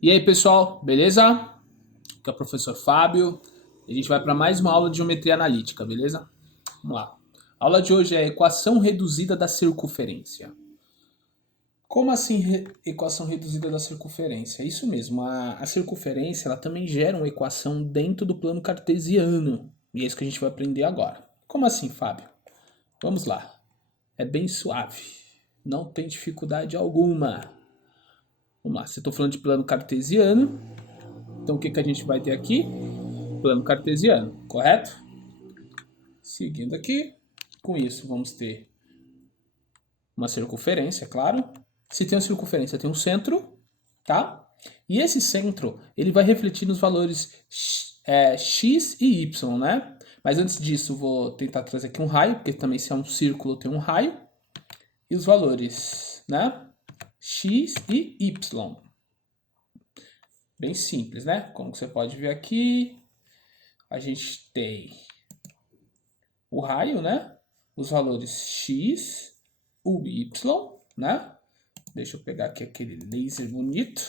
E aí, pessoal, beleza? Aqui é o professor Fábio. A gente vai para mais uma aula de geometria analítica, beleza? Vamos lá. A aula de hoje é a equação reduzida da circunferência. Como assim equação reduzida da circunferência? Isso mesmo, a circunferência ela também gera uma equação dentro do plano cartesiano. E é isso que a gente vai aprender agora. Como assim, Fábio? Vamos lá. É bem suave. Não tem dificuldade alguma. Vamos lá. Se eu estou falando de plano cartesiano, então o que, que a gente vai ter aqui? Plano cartesiano, correto? Seguindo aqui, com isso vamos ter uma circunferência, claro. Se tem uma circunferência, tem um centro, tá? E esse centro, ele vai refletir nos valores x e y, né? Mas antes disso, vou tentar trazer aqui um raio, porque também se é um círculo, tem um raio. E os valores, né? X e y. Bem simples, né? Como você pode ver aqui, a gente tem o raio, né? Os valores x, o y, né? Deixa eu pegar aqui aquele laser bonito.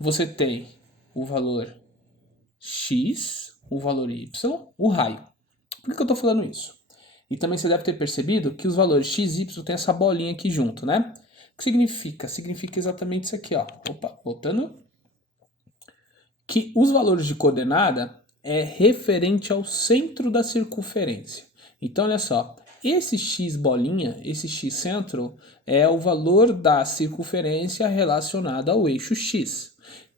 Você tem o valor x, o valor y, o raio. Por que eu estou falando isso? E também você deve ter percebido que os valores x e y tem essa bolinha aqui junto, né? O que significa? Significa exatamente isso aqui, ó. Opa, voltando. Que os valores de coordenada é referente ao centro da circunferência. Então, olha só, esse x bolinha, esse x centro, é o valor da circunferência relacionada ao eixo x.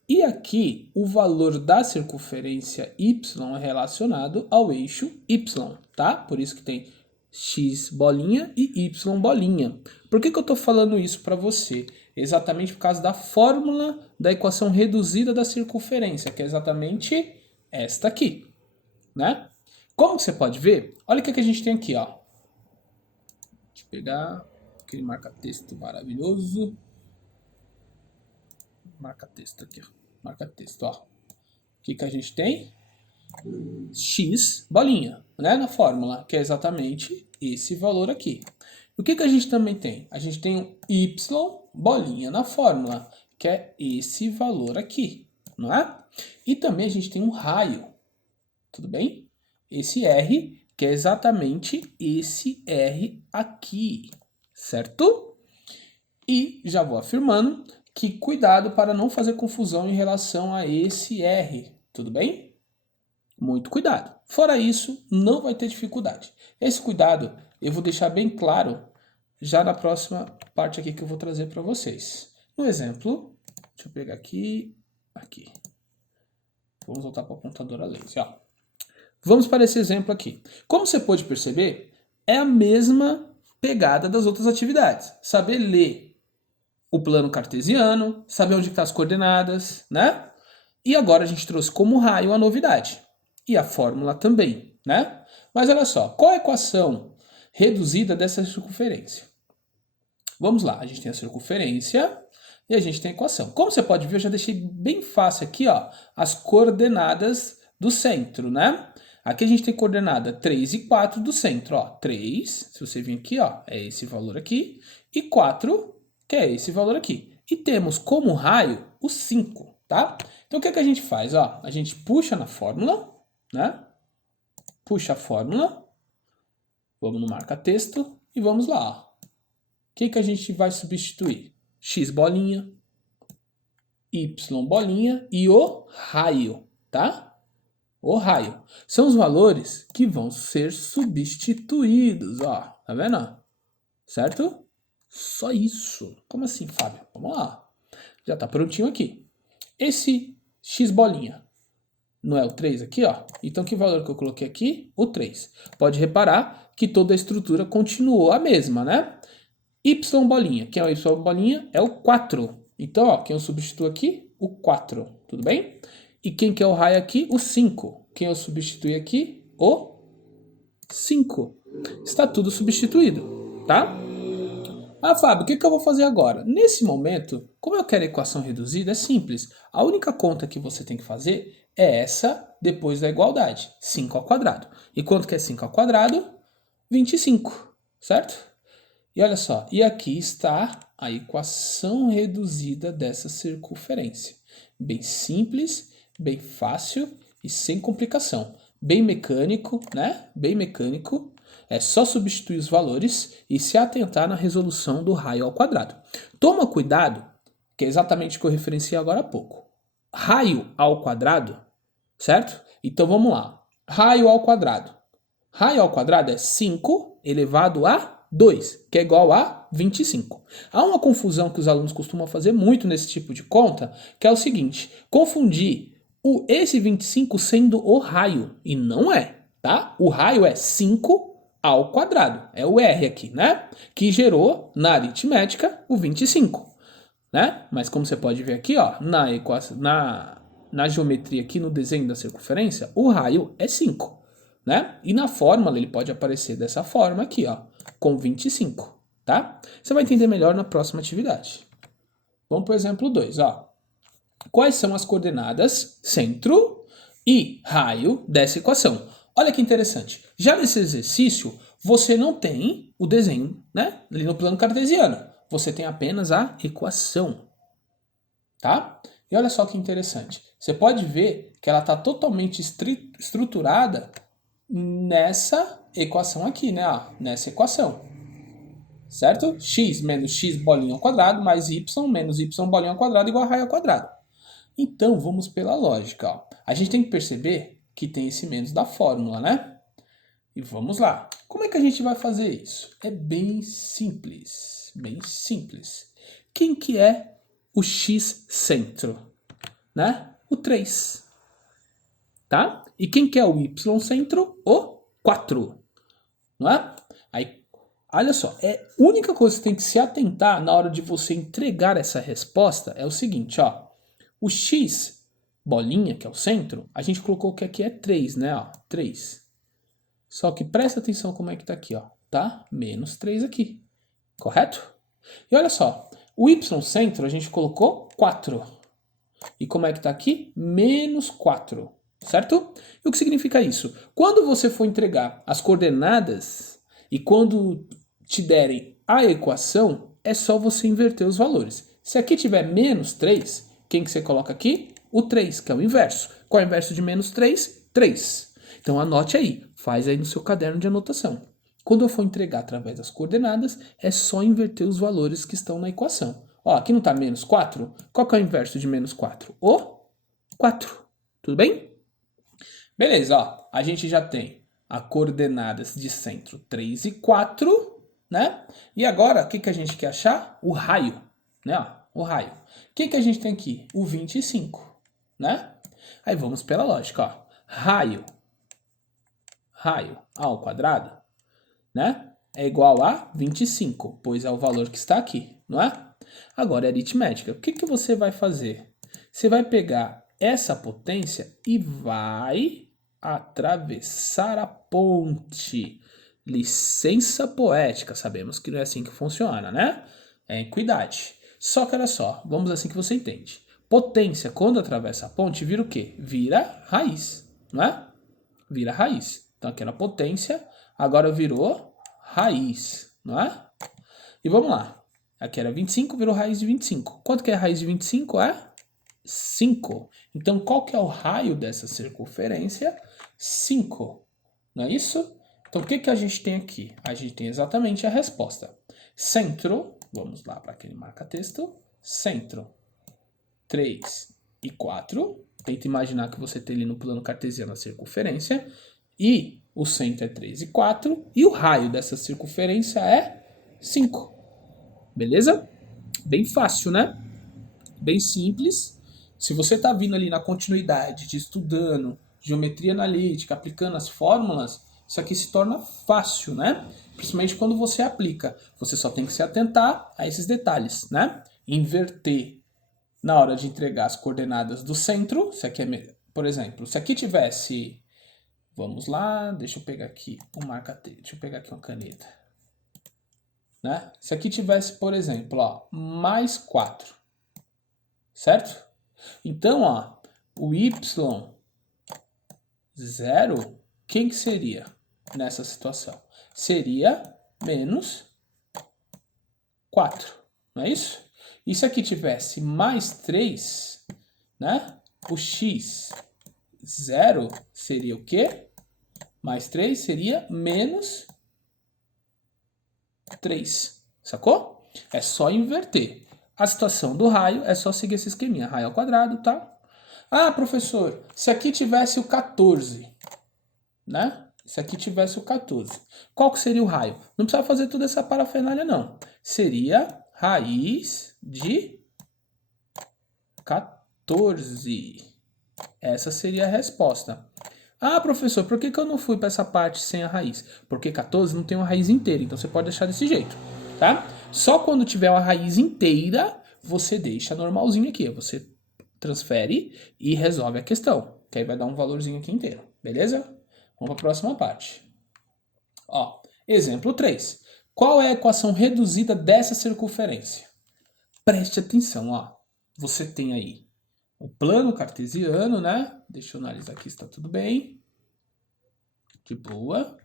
E aqui, o valor da circunferência y é relacionado ao eixo y, tá? Por isso que tem x bolinha e y bolinha. Por que eu estou falando isso para você? Exatamente por causa da fórmula da equação reduzida da circunferência, que é exatamente esta aqui, né? Como você pode ver, olha o que a gente tem aqui, ó. Deixa eu pegar aquele marca-texto maravilhoso. Marca-texto aqui, ó. Marca-texto, ó. O que a gente tem? X bolinha, né, na fórmula, que é exatamente esse valor aqui. O que a gente também tem? A gente tem um Y bolinha na fórmula, que é esse valor aqui, não é? E também a gente tem um raio, tudo bem? Esse R, que é exatamente esse R aqui, certo? E já vou afirmando que cuidado para não fazer confusão em relação a esse R, tudo bem? Muito cuidado. Fora isso, não vai ter dificuldade. Esse cuidado eu vou deixar bem claro já na próxima parte aqui que eu vou trazer para vocês. No exemplo, deixa eu pegar aqui, aqui. Vamos voltar para o apontador a laser. Ó. Vamos para esse exemplo aqui. Como você pode perceber, é a mesma pegada das outras atividades. Saber ler o plano cartesiano, saber onde estão as coordenadas, né? E agora a gente trouxe como raio a novidade. E a fórmula também, né? Mas olha só, qual é a equação reduzida dessa circunferência? Vamos lá, a gente tem a circunferência e a gente tem a equação. Como você pode ver, eu já deixei bem fácil aqui, ó, as coordenadas do centro, né? Aqui a gente tem coordenada 3 e 4 do centro, ó. 3, se você vir aqui, ó, é esse valor aqui. E 4, que é esse valor aqui. E temos como raio o 5, tá? Então o que a gente faz, ó? A gente puxa na fórmula, né? Puxa a fórmula. Vamos no marca-texto e vamos lá, ó. O que a gente vai substituir? X bolinha, Y bolinha e o raio, tá? O raio. São os valores que vão ser substituídos, ó. Tá vendo? Certo? Só isso. Como assim, Fábio? Vamos lá. Já tá prontinho aqui. Esse X bolinha não é o 3 aqui, ó? Então que valor que eu coloquei aqui? O 3. Pode reparar que toda a estrutura continuou a mesma, né? Y bolinha. Quem é o Y bolinha? É o 4. Então, ó, quem eu substituo aqui? O 4. Tudo bem? E quem que é o raio aqui? O 5. Quem eu substitui aqui? O 5. Está tudo substituído, tá? Ah, Fábio, o que eu vou fazer agora? Nesse momento, como eu quero a equação reduzida, é simples. A única conta que você tem que fazer é essa depois da igualdade. 5 ao quadrado. E quanto que é 5 ao quadrado? 25, certo? E olha só, e aqui está a equação reduzida dessa circunferência. Bem simples, bem fácil e sem complicação. Bem mecânico, né? Bem mecânico. É só substituir os valores e se atentar na resolução do raio ao quadrado. Toma cuidado, que é exatamente o que eu referenciei agora há pouco. Raio ao quadrado, certo? Então vamos lá. Raio ao quadrado. Raio ao quadrado é 5 elevado a 2, que é igual a 25. Há uma confusão que os alunos costumam fazer muito nesse tipo de conta, que é o seguinte: confundir esse 25 sendo o raio, e não é, tá? O raio é 5 ao quadrado, é o R aqui, né? Que gerou na aritmética o 25, né? Mas como você pode ver aqui, ó, na equação, na geometria aqui no desenho da circunferência, o raio é 5, né? E na fórmula ele pode aparecer dessa forma aqui, ó, com 25, tá? Você vai entender melhor na próxima atividade. Vamos para o exemplo 2, ó. Quais são as coordenadas centro e raio dessa equação? Olha que interessante. Já nesse exercício, você não tem o desenho, né? Ali no plano cartesiano. Você tem apenas a equação, tá? E olha só que interessante. Você pode ver que ela está totalmente estruturada nessa equação aqui, né? Ó, nessa equação. Certo? X menos x bolinha ao quadrado mais y menos y bolinha ao quadrado igual a raio ao quadrado. Então, vamos pela lógica. Ó. A gente tem que perceber que tem esse menos da fórmula, né? E vamos lá. Como é que a gente vai fazer isso? É bem simples. Bem simples. Quem que é o x centro? Né? O 3. Tá? E quem que é o y centro? O 4. Não é? Aí, olha só. A única coisa que você tem que se atentar na hora de você entregar essa resposta é o seguinte, ó. O x bolinha, que é o centro, a gente colocou que aqui é 3, né? Ó, 3. Só que presta atenção como é que tá aqui, ó. Tá? Menos 3 aqui. Correto? E olha só. O y centro a gente colocou 4. E como é que tá aqui? Menos 4. Certo? E o que significa isso? Quando você for entregar as coordenadas e quando te derem a equação, é só você inverter os valores. Se aqui tiver menos 3, quem que você coloca aqui? O 3, que é o inverso. Qual é o inverso de menos 3? 3. Então anote aí, faz aí no seu caderno de anotação. Quando eu for entregar através das coordenadas, é só inverter os valores que estão na equação. Ó, aqui não está menos 4? Qual que é o inverso de menos 4? O 4. Tudo bem? Beleza, ó. A gente já tem as coordenadas de centro 3 e 4, né? E agora, o que a gente quer achar? O raio, né? Ó, o raio. O que a gente tem aqui? O 25, né? Aí vamos pela lógica, ó. Raio ao quadrado, né? É igual a 25, pois é o valor que está aqui, não é? Agora é aritmética. O que você vai fazer? Você vai pegar essa potência e vai atravessar a ponte. Licença poética. Sabemos que não é assim que funciona, né? É equidade. Só que olha só, vamos assim que você entende. Potência, quando atravessa a ponte, vira o quê? Vira raiz, não é? Vira raiz. Então aqui era potência, agora virou raiz, não é? E vamos lá. Aqui era 25, virou raiz de 25. Quanto que é a raiz de 25? É 5. Então qual que é o raio dessa circunferência? 5. Não é isso? Então o que a gente tem aqui? A gente tem exatamente a resposta. Centro, vamos lá para aquele marca-texto. Centro 3 e 4. Tenta imaginar que você tem ali no plano cartesiano a circunferência. E o centro é 3 e 4. E o raio dessa circunferência é 5. Beleza? Bem fácil, né? Bem simples. Se você está vindo ali na continuidade de estudando geometria analítica, aplicando as fórmulas, isso aqui se torna fácil, né? Principalmente quando você aplica. Você só tem que se atentar a esses detalhes, né? Inverter na hora de entregar as coordenadas do centro. Se aqui é, por exemplo, se aqui tivesse... Vamos lá, deixa eu pegar aqui o marca-texto. Deixa eu pegar aqui uma caneta. Né? Se aqui tivesse, por exemplo, ó, mais 4. Certo? Então, ó, o y0, quem que seria nessa situação? Seria menos 4. não é isso? E se aqui tivesse mais 3, né? O x 0 seria o quê? Mais 3 seria menos 3, sacou? É só inverter. A situação do raio é só seguir esse esqueminha, raio ao quadrado, tá? Ah, professor, se aqui tivesse o 14, né? Se aqui tivesse o 14, qual que seria o raio? Não precisa fazer toda essa parafernália, não. Seria raiz de 14. Essa seria a resposta. Ah, professor, por que eu não fui para essa parte sem a raiz? Porque 14 não tem uma raiz inteira, então você pode deixar desse jeito, tá? Só quando tiver uma raiz inteira, você deixa normalzinho aqui. Você transfere e resolve a questão, que aí vai dar um valorzinho aqui inteiro, beleza? Vamos para a próxima parte. Ó, exemplo 3. Qual é a equação reduzida dessa circunferência? Preste atenção, ó. Você tem aí o plano cartesiano, né? Deixa eu analisar aqui se está tudo bem. De boa.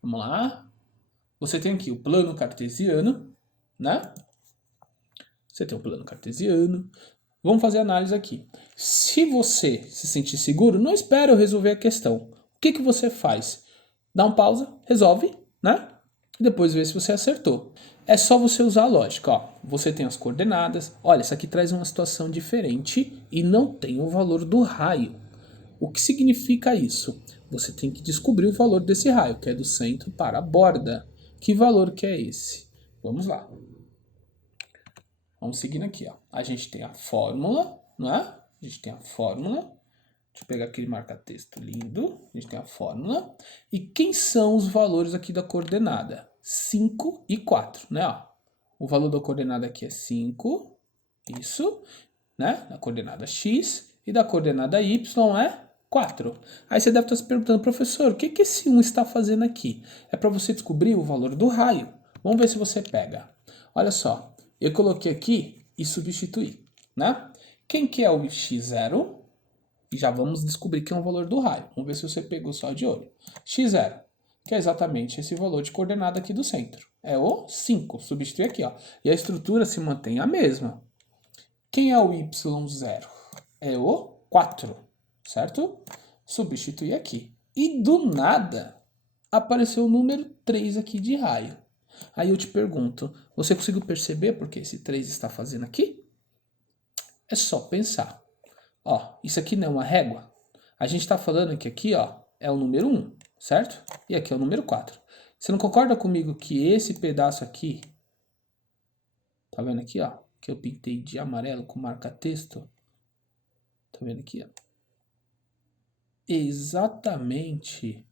Vamos lá. Você tem aqui o plano cartesiano, né? Você tem o plano cartesiano. Vamos fazer análise aqui. Se você se sentir seguro, não espere eu resolver a questão. O que você faz? Dá um pausa, resolve, né? E depois vê se você acertou. É só você usar a lógica, ó. Você tem as coordenadas. Olha, isso aqui traz uma situação diferente e não tem o valor do raio. O que significa isso? Você tem que descobrir o valor desse raio, que é do centro para a borda. Que valor que é esse? Vamos lá. Vamos seguindo aqui, ó. A gente tem a fórmula, não é? A gente tem a fórmula. Deixa eu pegar aquele marca-texto lindo. A gente tem a fórmula. E quem são os valores aqui da coordenada? 5 e 4, né? Ó, o valor da coordenada aqui é 5, isso, né? Da coordenada x, e da coordenada y é 4. Aí você deve estar se perguntando, professor, o que esse 1 está fazendo aqui? É para você descobrir o valor do raio. Vamos ver se você pega. Olha só, eu coloquei aqui e substituí, né? Quem que é o x0? E já vamos descobrir que é um valor do raio. Vamos ver se você pegou só de olho. x0. Que é exatamente esse valor de coordenada aqui do centro. É o 5, substitui aqui, ó. E a estrutura se mantém a mesma. Quem é o y0? É o 4, certo? Substitui aqui. E do nada, apareceu o número 3 aqui de raio. Aí eu te pergunto, você conseguiu perceber por que esse 3 está fazendo aqui? É só pensar. Ó, isso aqui não é uma régua? A gente está falando que aqui, ó, é o número 1. Certo? E aqui é o número 4. Você não concorda comigo que esse pedaço aqui, tá vendo aqui, ó, que eu pintei de amarelo com marca-texto? Tá vendo aqui, ó? Exatamente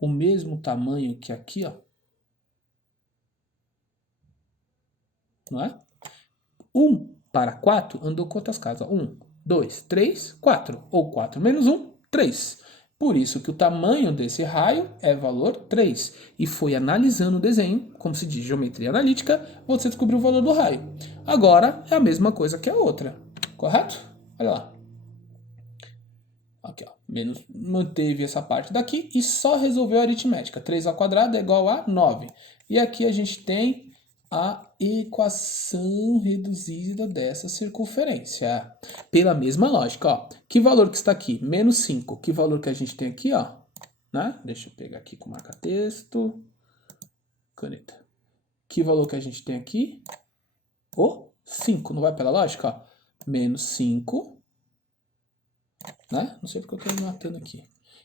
o mesmo tamanho que aqui, ó. Não é? 1 para 4 andou quantas casas? 1, 2, 3, 4. Ou 4 menos 1, 3. Por isso que o tamanho desse raio é valor 3. E foi analisando o desenho, como se diz geometria analítica, você descobriu o valor do raio. Agora é a mesma coisa que a outra, correto? Olha lá. Aqui, ó. Menos, manteve essa parte daqui e só resolveu a aritmética. 3 ao quadrado é igual a 9. E aqui a gente tem a equação reduzida dessa circunferência. Pela mesma lógica, ó. Que valor que está aqui? Menos 5. Que valor que a gente tem aqui, ó? Né? Deixa eu pegar aqui com marca-texto. Caneta. Que valor que a gente tem aqui? O 5. Não vai pela lógica, ó? Menos 5. Né? Não sei porque eu estou me matando aqui.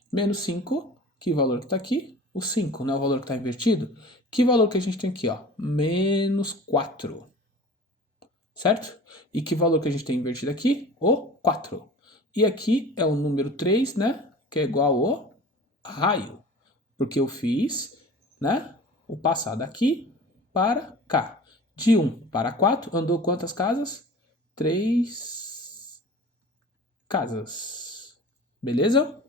Menos 5. Que valor que está aqui? O 5, não é o valor que está invertido? Que valor que a gente tem aqui, ó? Menos 4. Certo? E que valor que a gente tem invertido aqui? O 4. E aqui é o número 3, né? Que é igual ao raio. Porque eu fiz, né? O passar daqui para cá. De 1 para 4, andou quantas casas? 3 casas. Beleza?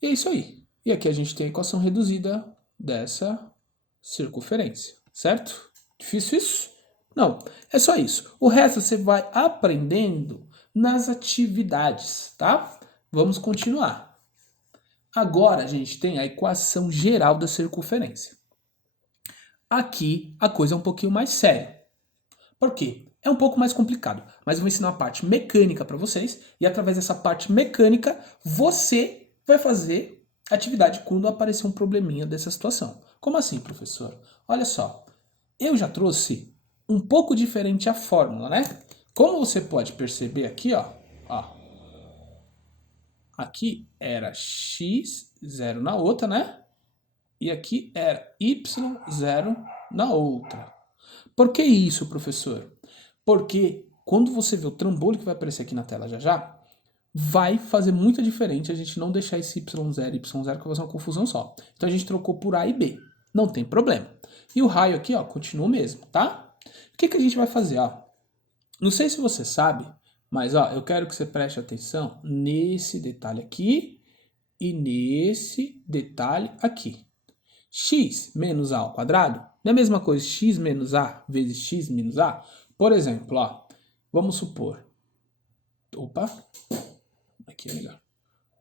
E é isso aí. E aqui a gente tem a equação reduzida dessa circunferência, certo? Difícil isso? Não, é só isso. O resto você vai aprendendo nas atividades, tá? Vamos continuar. Agora a gente tem a equação geral da circunferência. Aqui a coisa é um pouquinho mais séria. Por quê? É um pouco mais complicado, mas eu vou ensinar a parte mecânica para vocês e através dessa parte mecânica você vai fazer atividade quando aparecer um probleminha dessa situação. Como assim, professor? Olha só, eu já trouxe um pouco diferente a fórmula, né? Como você pode perceber aqui, ó, aqui era x, 0 na outra, né? E aqui era y, 0 na outra. Por que isso, professor? Porque quando você vê o trambolho que vai aparecer aqui na tela já já, vai fazer muita diferença a gente não deixar esse y0 e y0 que vai fazer uma confusão só. Então a gente trocou por A e B. Não tem problema. E o raio aqui, ó, continua o mesmo, tá? O que a gente vai fazer, ó? Não sei se você sabe, mas ó, eu quero que você preste atenção nesse detalhe aqui e nesse detalhe aqui. X menos A ao quadrado não é a mesma coisa x menos A vezes x menos A? Por exemplo, ó, vamos supor... Opa, aqui é melhor.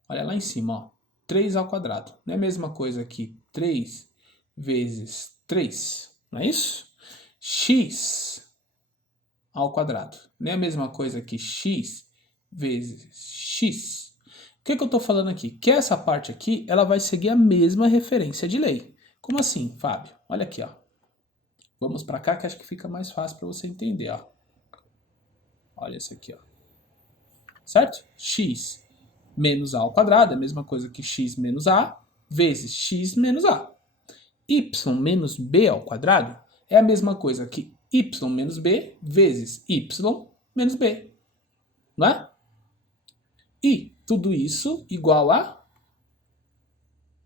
Olha lá em cima, ó, 3 ao quadrado. Não é a mesma coisa que 3 vezes 3, não é isso? X ao quadrado. Não é a mesma coisa que x vezes x. O que eu estou falando aqui? Que essa parte aqui, ela vai seguir a mesma referência de lei. Como assim, Fábio? Olha aqui, ó. Vamos para cá que acho que fica mais fácil para você entender, ó. Olha esse aqui, ó. Certo? X menos A ao quadrado é a mesma coisa que x menos A vezes x menos A. Y menos B ao quadrado é a mesma coisa que y menos B vezes y menos B. Não é? E tudo isso igual a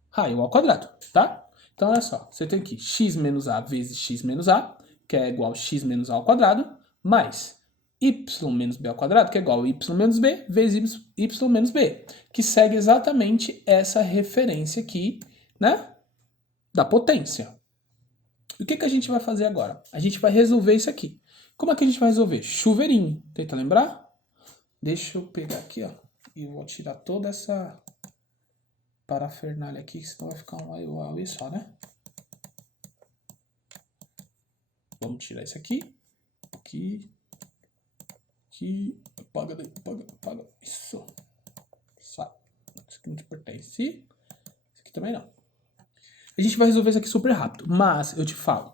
raio ao quadrado, tá? Então, olha só, você tem aqui x menos A vezes x menos A, que é igual a x menos A ao quadrado, mais y menos B ao quadrado, que é igual a y menos B, vezes y menos B, que segue exatamente essa referência aqui, né, da potência. E o que a gente vai fazer agora? A gente vai resolver isso aqui. Como é que a gente vai resolver? Chuveirinho. Tenta lembrar? Deixa eu pegar aqui, ó, e vou tirar toda essa parafernália aqui, senão vai ficar um ai só, né? Vamos tirar isso aqui. Aqui. Apaga daí, apaga. Isso. Sai. Isso aqui não te pertence. Isso aqui também não. A gente vai resolver isso aqui super rápido, mas eu te falo.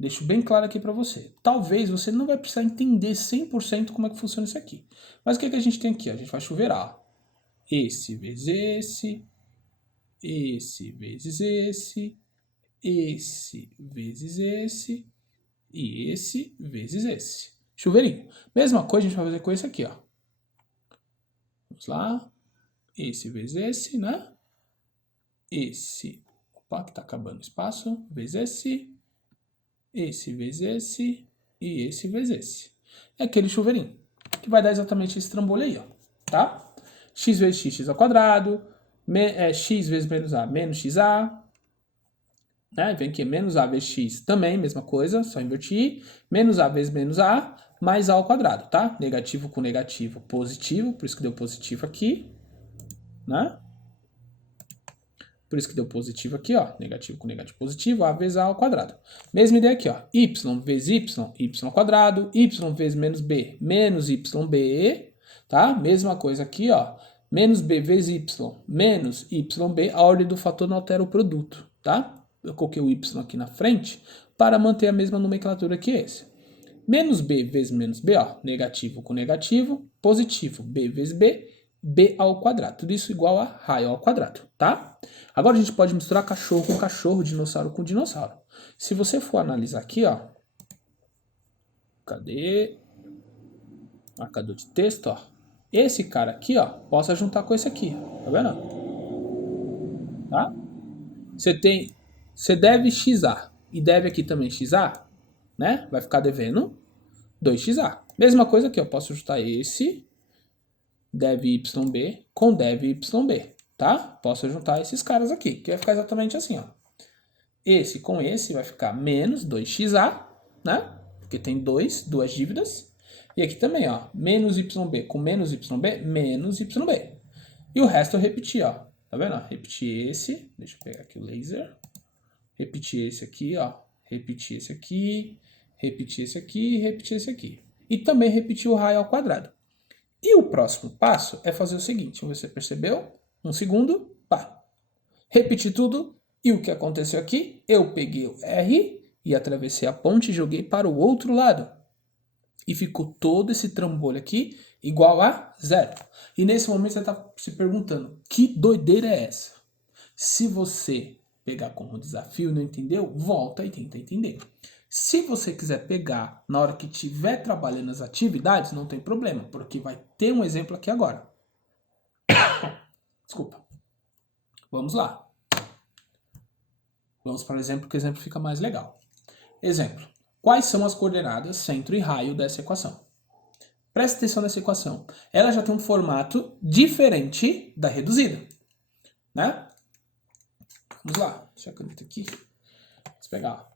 Deixo bem claro aqui pra você. Talvez você não vai precisar entender 100% como é que funciona isso aqui. Mas o que a gente tem aqui? A gente vai chuveirar. Esse vezes esse. Esse vezes esse. Esse vezes esse. E esse vezes esse. Chuveirinho. Mesma coisa a gente vai fazer com esse aqui, ó. Vamos lá. Esse vezes esse, né? Esse. Opa, que tá acabando o espaço. Vezes esse. Esse vezes esse. E esse vezes esse. É aquele chuveirinho. Que vai dar exatamente esse trambolho aí, ó. Tá? X vezes x ao quadrado. X vezes menos a, menos xa. Né? Vem aqui, menos a vezes x também, mesma coisa, só invertir. Menos a vezes menos a, mais a ao quadrado, tá? Negativo com negativo, positivo, por isso que deu positivo aqui, né? Por isso que deu positivo aqui, ó. Negativo com negativo, positivo, a vezes a ao quadrado. Mesma ideia aqui, ó. Y vezes y ao quadrado. Y vezes menos yb, tá? Mesma coisa aqui, ó. Menos b vezes y, menos yb. A ordem do fator não altera o produto, tá? Eu coloquei o y aqui na frente para manter a mesma nomenclatura que esse. Menos b vezes menos b, ó, negativo com negativo, positivo, b vezes b, b ao quadrado. Tudo isso igual a raio ao quadrado, tá? Agora a gente pode misturar cachorro com cachorro, dinossauro com dinossauro. Se você for analisar aqui, ó, cadê? Marcador de texto, ó. Esse cara aqui, ó, posso juntar com esse aqui, tá vendo? Tá? Você deve XA e deve aqui também XA, né? Vai ficar devendo 2XA. Mesma coisa aqui, eu posso juntar esse deve YB com deve YB, tá? Posso juntar esses caras aqui, que vai ficar exatamente assim, ó. Esse com esse vai ficar menos 2XA, né? Porque tem duas dívidas. E aqui também, ó, menos YB com menos YB, menos YB. E o resto eu repeti, ó. Tá vendo? Repetir esse, deixa eu pegar aqui o laser. Repetir esse aqui, ó. repetir esse aqui, repetir esse aqui, repetir esse aqui. E também repetir o raio ao quadrado. E o próximo passo é fazer o seguinte, vamos ver se você percebeu. Um segundo, pá. Repetir tudo, e o que aconteceu aqui? Eu peguei o R e atravessei a ponte e joguei para o outro lado. E ficou todo esse trambolho aqui igual a 0. E nesse momento você está se perguntando, que doideira é essa? Se você pegar como desafio e não entendeu, volta e tenta entender. Se você quiser pegar na hora que estiver trabalhando as atividades, não tem problema, porque vai ter um exemplo aqui agora. Desculpa. Vamos lá. Vamos para o exemplo, que o exemplo fica mais legal. Exemplo. Quais são as coordenadas centro e raio dessa equação? Presta atenção nessa equação. Ela já tem um formato diferente da reduzida, né? Vamos lá. Deixa a caneta aqui. Vamos pegar.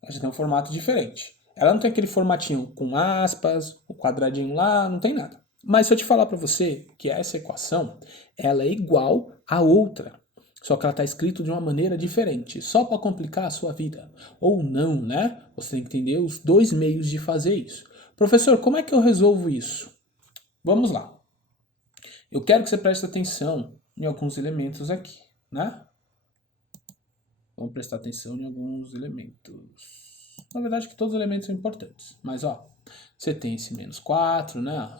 Ela já tem um formato diferente. Ela não tem aquele formatinho com aspas, o quadradinho lá, não tem nada. Mas se eu te falar para você que essa equação, ela é igual a outra, só que ela está escrita de uma maneira diferente, só para complicar a sua vida. Ou não, né? Você tem que entender os dois meios de fazer isso. Professor, como é que eu resolvo isso? Vamos lá. Eu quero que você preste atenção em alguns elementos aqui, né? Vamos prestar atenção em alguns elementos. Na verdade, que todos os elementos são importantes. Mas, ó, você tem esse menos 4, né?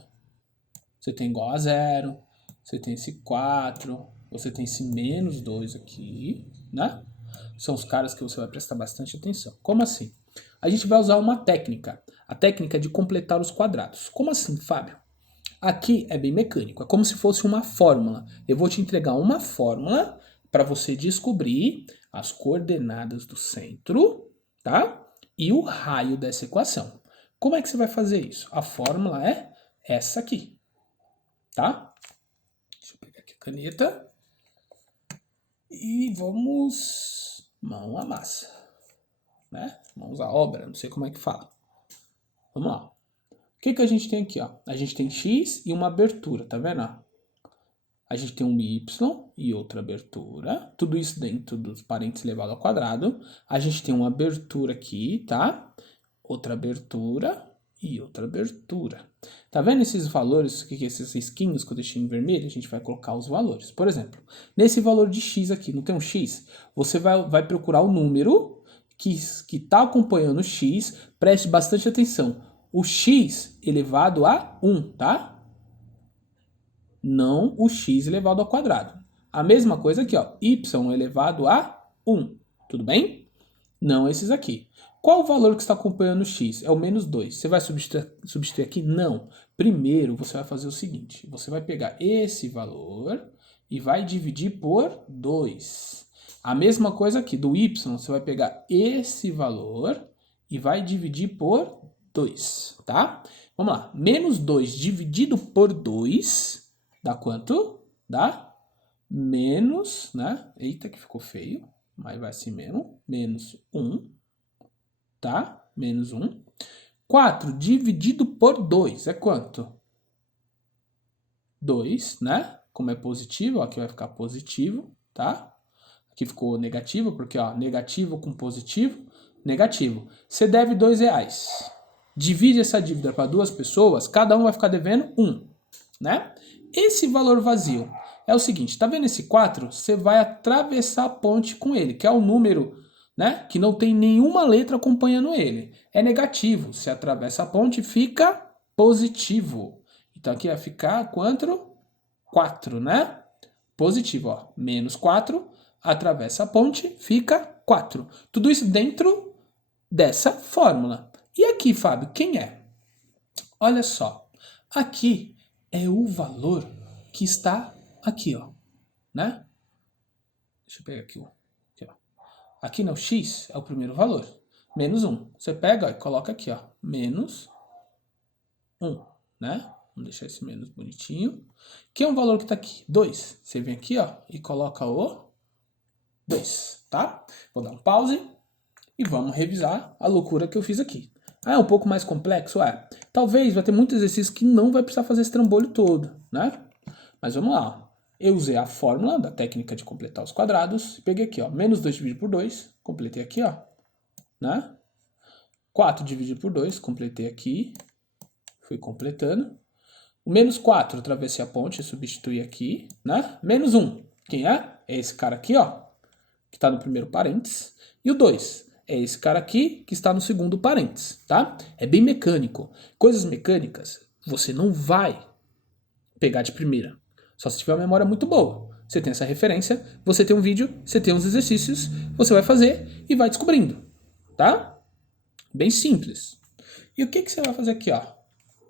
Você tem igual a 0. Você tem esse 4. Você tem esse menos 2 aqui, né? São os caras que você vai prestar bastante atenção. Como assim? A gente vai usar uma técnica. A técnica de completar os quadrados. Como assim, Fábio? Aqui é bem mecânico. É como se fosse uma fórmula. Eu vou te entregar uma fórmula para você descobrir as coordenadas do centro, tá? E o raio dessa equação. Como é que você vai fazer isso? A fórmula é essa aqui, tá? Deixa eu pegar aqui a caneta. E vamos mão à massa, né? Mãos à obra, não sei como é que fala. Vamos lá. O que a gente tem aqui, ó? A gente tem x e uma abertura, tá vendo? A gente tem um y e outra abertura. Tudo isso dentro dos parênteses elevado ao quadrado. A gente tem uma abertura aqui, tá? Outra abertura e outra abertura. Tá vendo esses valores, que esses risquinhos que eu deixei em vermelho? A gente vai colocar os valores. Por exemplo, nesse valor de x aqui, não tem um x? Você vai procurar o número que está acompanhando o x. Preste bastante atenção. O x elevado a 1, tá? Não o x elevado ao quadrado. A mesma coisa aqui, ó, y elevado a 1. Tudo bem? Não esses aqui. Qual o valor que está acompanhando o x? É o menos 2. Você vai substituir aqui? Não. Primeiro, você vai fazer o seguinte. Você vai pegar esse valor e vai dividir por 2. A mesma coisa aqui, do y, você vai pegar esse valor e vai dividir por 2, tá? Vamos lá. Menos 2 dividido por 2 dá quanto? Dá menos, né? Eita, que ficou feio. Mas vai assim mesmo. Menos 1. Tá? Menos 1. 4 dividido por 2 é quanto? 2, né? Como é positivo, ó, aqui vai ficar positivo, tá? Aqui ficou negativo, porque ó, negativo com positivo, negativo. Você deve R$2. Divide essa dívida para duas pessoas, cada um vai ficar devendo 1, né? Esse valor vazio é o seguinte, tá vendo esse 4? Você vai atravessar a ponte com ele, que é o número, né, que não tem nenhuma letra acompanhando ele. É negativo. Se atravessa a ponte, fica positivo. Então aqui vai ficar quanto? 4, né? Positivo, ó. Menos 4, atravessa a ponte, fica 4. Tudo isso dentro dessa fórmula. E aqui, Fábio, quem é? Olha só. Aqui é o valor que está aqui, ó, né? Deixa eu pegar aqui, ó. Aqui no x é o primeiro valor, menos 1. Você pega ó, e coloca aqui, ó, menos 1, né? Vamos deixar esse menos bonitinho. Que é um valor que está aqui, 2. Você vem aqui, ó, e coloca o 2, tá? Vou dar um pause e vamos revisar a loucura que eu fiz aqui. Ah, é um pouco mais complexo? É. Talvez vai ter muitos exercícios que não vai precisar fazer esse trambolho todo, né? Mas vamos lá, ó. Eu usei a fórmula da técnica de completar os quadrados. Peguei aqui, ó, menos 2 dividido por 2. Completei aqui, ó, né? 4 dividido por 2, completei aqui, fui completando. O menos 4, atravessei a ponte, substituí aqui, né? Menos 1, quem é? É esse cara aqui, ó, que está no primeiro parênteses. E o 2 é esse cara aqui, que está no segundo parênteses, tá? É bem mecânico. Coisas mecânicas, você não vai pegar de primeira. Só se tiver uma memória muito boa. Você tem essa referência, você tem um vídeo, você tem uns exercícios, você vai fazer e vai descobrindo, tá? Bem simples. E o que que você vai fazer aqui, ó?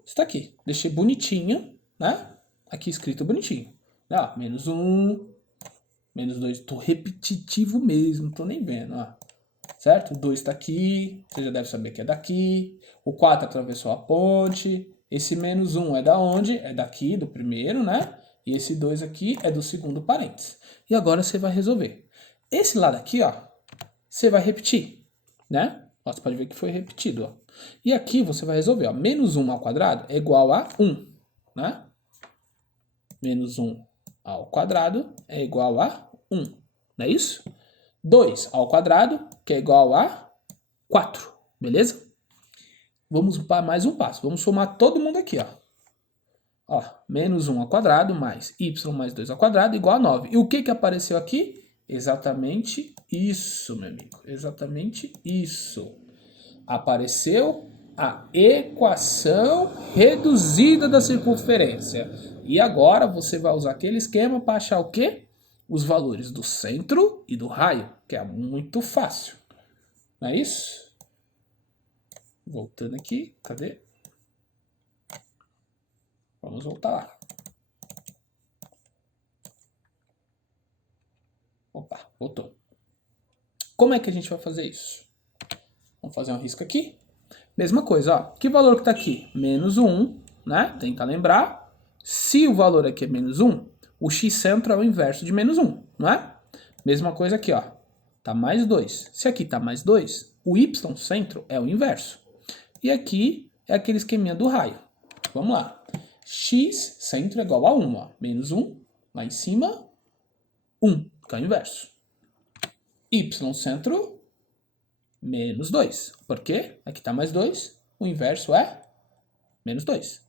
Está aqui. Deixei bonitinho, né? Aqui escrito bonitinho. Ó, menos 1, menos 2. Tô repetitivo mesmo, não tô nem vendo, ó. Certo? O 2 está aqui, você já deve saber que é daqui. O 4 atravessou a ponte. Esse menos 1 é da onde? É daqui, do primeiro, né? E esse 2 aqui é do segundo parênteses. E agora você vai resolver. Esse lado aqui, ó, você vai repetir, né? Ó, você pode ver que foi repetido, ó. E aqui você vai resolver, ó. Menos 1 ao quadrado é igual a 1, né? Menos 1 ao quadrado é igual a 1, não é isso? 2 ao quadrado, que é igual a 4, beleza? Vamos para mais um passo. Vamos somar todo mundo aqui, ó. Ó, menos 1 ao quadrado mais y mais 2 ao quadrado igual a 9. E o que que apareceu aqui? Exatamente isso, meu amigo. Exatamente isso. Apareceu a equação reduzida da circunferência. E agora você vai usar aquele esquema para achar o quê? Os valores do centro e do raio, que é muito fácil. Não é isso? Voltando aqui, cadê? Vamos voltar lá. Opa, voltou. Como é que a gente vai fazer isso? Vamos fazer um risco aqui. Mesma coisa, ó. Que valor que está aqui? Menos 1, né? Tenta lembrar. Se o valor aqui é menos 1, o x-centro é o inverso de menos 1, não é? Mesma coisa aqui, ó. Tá mais 2. Se aqui tá mais 2, o y-centro é o inverso. E aqui é aquele esqueminha do raio. Vamos lá. X-centro é igual a 1, ó. Menos 1, lá em cima, 1, que é o inverso. Y-centro, menos 2. Por quê? Aqui tá mais 2, o inverso é menos 2.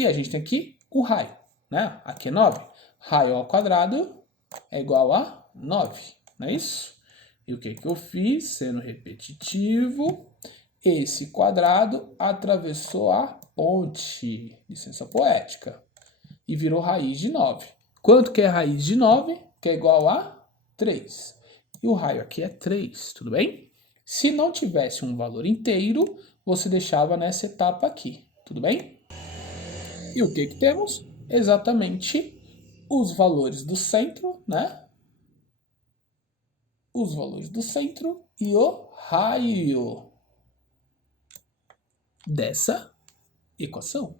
E a gente tem aqui o raio, né? Aqui é 9. Raio ao quadrado é igual a 9, não é isso? E o que que eu fiz? Sendo repetitivo, esse quadrado atravessou a ponte, licença poética, e virou raiz de 9. Quanto que é raiz de 9? Que é igual a 3. E o raio aqui é 3, tudo bem? Se não tivesse um valor inteiro, você deixava nessa etapa aqui, tudo bem? E o que que temos? Exatamente os valores do centro, né? Os valores do centro e o raio dessa equação.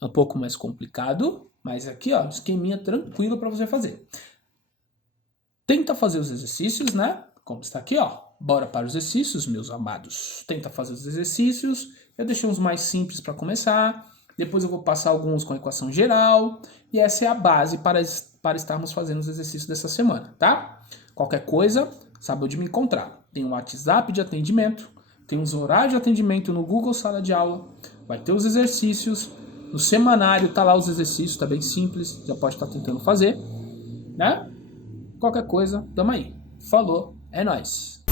É um pouco mais complicado, mas aqui, ó, esqueminha tranquilo para você fazer. Tenta fazer os exercícios, né? Como está aqui, ó. Bora para os exercícios, meus amados. Tenta fazer os exercícios. Eu deixei uns mais simples para começar. Depois eu vou passar alguns com a equação geral. E essa é a base para estarmos fazendo os exercícios dessa semana, tá? Qualquer coisa, sabe onde me encontrar. Tem um WhatsApp de atendimento. Tem uns horários de atendimento no Google Sala de Aula. Vai ter os exercícios. No semanário tá lá os exercícios, tá bem simples. Já pode estar tentando fazer, né? Qualquer coisa, tamo aí. Falou, é nóis.